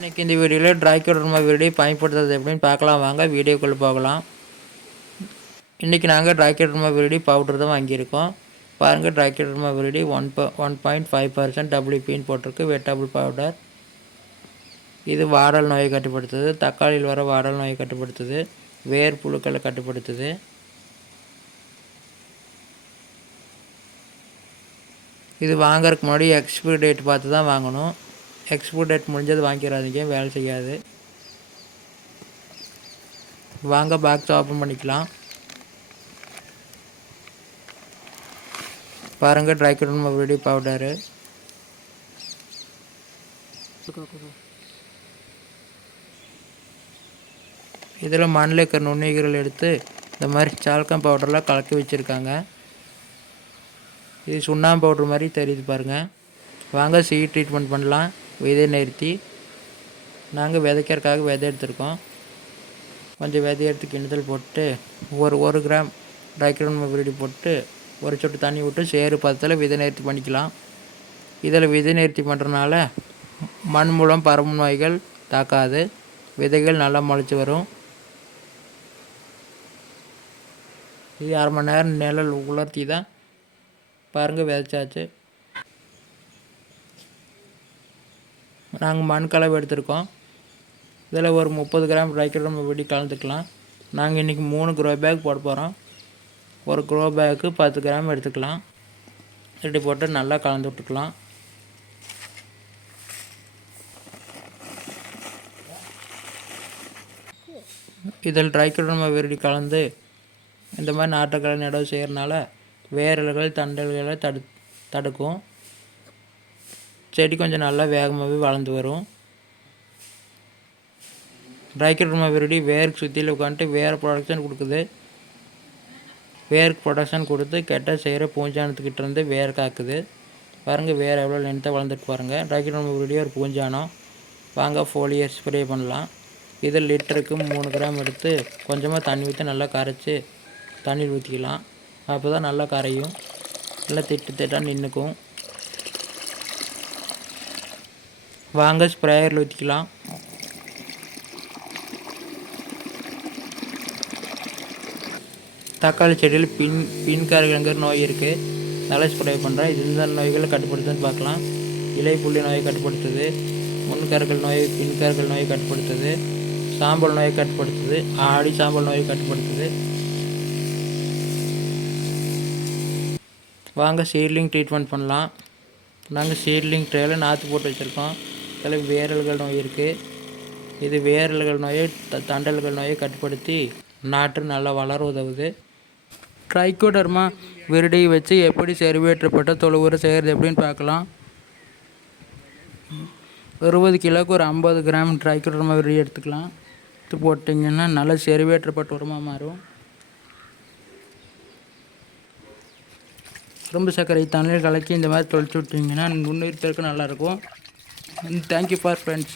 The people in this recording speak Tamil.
இன்றைக்கி இந்த வீடியோவில் ட்ரைகோடர்மா விரிடி பயன்படுத்துறது எப்படின்னு பார்க்கலாம். வாங்க வீடியோக்குள்ளே போகலாம். இன்றைக்கி நாங்கள் ட்ரைகோடர்மா விரிடி பவுடர் தான் வாங்கியிருக்கோம். பாருங்கள், ட்ரைகோடர்மா விரிடி 1.5% WPன்னு போட்டிருக்கு. Wettable powder. இது வாடல் நோயை கட்டுப்படுத்துது, தக்காளியில் வர வாடல் நோயை கட்டுப்படுத்துது, வேர் புழுக்களை கட்டுப்படுத்துது. இது வாங்கறதுக்கு முன்னாடி எக்ஸ்பிரி டேட் பார்த்து தான் வாங்கணும். எக்ஸ்பிரி டேட் முடிஞ்சது வாங்கிடாதீங்க, வேலை செய்யாது. வாங்க பாக்ஸ் ஓப்பன் பண்ணிக்கலாம். பாருங்கள், ட்ரைகோடர்மா விரிடி பவுடரு. இதில் மண்ணில் இருக்கிற நுண்ணுயிர்கள் எடுத்து இந்த மாதிரி சால்கம் பவுடர்லாம் கலக்கி வச்சுருக்காங்க. இது சுண்ணாம்பு பவுடர் மாதிரி தெரியுது பாருங்கள். வாங்க சீட் ட்ரீட்மெண்ட் பண்ணலாம். விதை நிறுத்தி நாங்கள் விதைக்கிறதுக்காக விதை எடுத்துருக்கோம். கொஞ்சம் விதை எடுத்து கிணத்துல போட்டு ஒரு கிராம் ட்ரைகோடர்மா விரிடி போட்டு ஒரு சொட்டு தண்ணி விட்டு சேறு பதத்தில் விதை நிறுத்தி பண்ணிக்கலாம். இதில் விதை நிறுத்தி பண்ணுறதுனால மண் மூலம் பரவும் நோய்கள் தாக்காது. விதைகள் நல்லா முளைச்சி வரும். இது 1/2 மணி நேரம் நிழல் உலர்த்தி தான் பாருங்கள் விதைச்சாச்சு. நாங்கள் மண் கலவை எடுத்துருக்கோம். இதில் ஒரு 30 கிராம் ட்ரைகோடர்மா விரிடி கலந்துக்கலாம். நாங்கள் இன்றைக்கி 3 க்ரோ பேக் போட போகிறோம். ஒரு க்ரோ பேக்கு 10 கிராம் எடுத்துக்கலாம். இப்படி போட்டு நல்லா கலந்து விட்டுக்கலாம். இதில் ட்ரைகோடர்மா விரிடி கலந்து இந்த மாதிரி நாட்டுக்களை நடவு செய்கிறனால வேரல்கள் தண்டல்களை தடுக்கும். செடி கொஞ்சம் நல்லா வேகமாகவே வளர்ந்து வரும். ட்ரைகோடர்மா விரிடி வேருக்கு சுற்றியில் உட்காந்துட்டு வேர் ப்ரொடக்ஷன் கொடுக்குது. வேருக்கு ப்ரொடக்ஷன் கொடுத்து கெட்ட செய்கிற பூஞ்சானத்துக்கிட்ட இருந்து வேர் காக்குது. பாருங்கள், வேர் எவ்வளோ லென்த்தாக வளர்ந்துட்டு பாருங்கள். ட்ரைகோடர்மா விரிடி ஒரு பூஞ்சானம். வாங்க ஃபோலியர் ஸ்ப்ரே பண்ணலாம். இது லிட்டருக்கு 3 கிராம் எடுத்து கொஞ்சமாக தண்ணி ஊற்றி நல்லா கரைச்சி தண்ணீர் ஊற்றிக்கலாம். அப்போ தான் நல்லா கரையும், நல்லா திட்டாக நின்றுக்கும். வாங்க ஸ்ப்ரேயரில் ஊற்றிக்கலாம். தக்காளி செடியில் பின்காரங்கிற நோய் இருக்குது, நல்லா ஸ்ப்ரே பண்ணுறேன். இது இந்த நோய்களை கட்டுப்படுத்துன்னு பார்க்கலாம். இலை புள்ளி நோயை கட்டுப்படுத்துது, முன்கர்கள் நோய், பின்கர்கள் நோயை கட்டுப்படுத்துது, சாம்பல் நோயை கட்டுப்படுத்துது, ஆடி சாம்பல் நோயை கட்டுப்படுத்துது. வாங்க சீட்லிங் ட்ரீட்மெண்ட் பண்ணலாம். நாங்கள் சீட்லிங் ட்ரேயில் நாற்று போட்டு வச்சுருக்கோம். இதில் வேரல்கள் நோய் இருக்குது. இது வேரல்கள் நோயை தண்டல்கள் நோயை கட்டுப்படுத்தி நாற்று நல்லா வளர உதவுது. ட்ரைகோடர்மா விரிடி வச்சு எப்படி செறிவேற்றப்பட்ட தொழு உரம் செய்கிறது எப்படின்னு பார்க்கலாம். 20 கிலோவுக்கு ஒரு 50 கிராம் ட்ரைகோடர்மா விரிடி எடுத்துக்கலாம். இது போட்டிங்கன்னா நல்லா செறிவேற்றப்பட்ட உரமாக மாறும். இரும்பு சர்க்கரை தண்ணீர் கலக்கி இந்த மாதிரி தொளிச்சு விட்டிங்கன்னா நுண்ணுயிர் பெருக்கம் நல்லாயிருக்கும். Thank you for friends.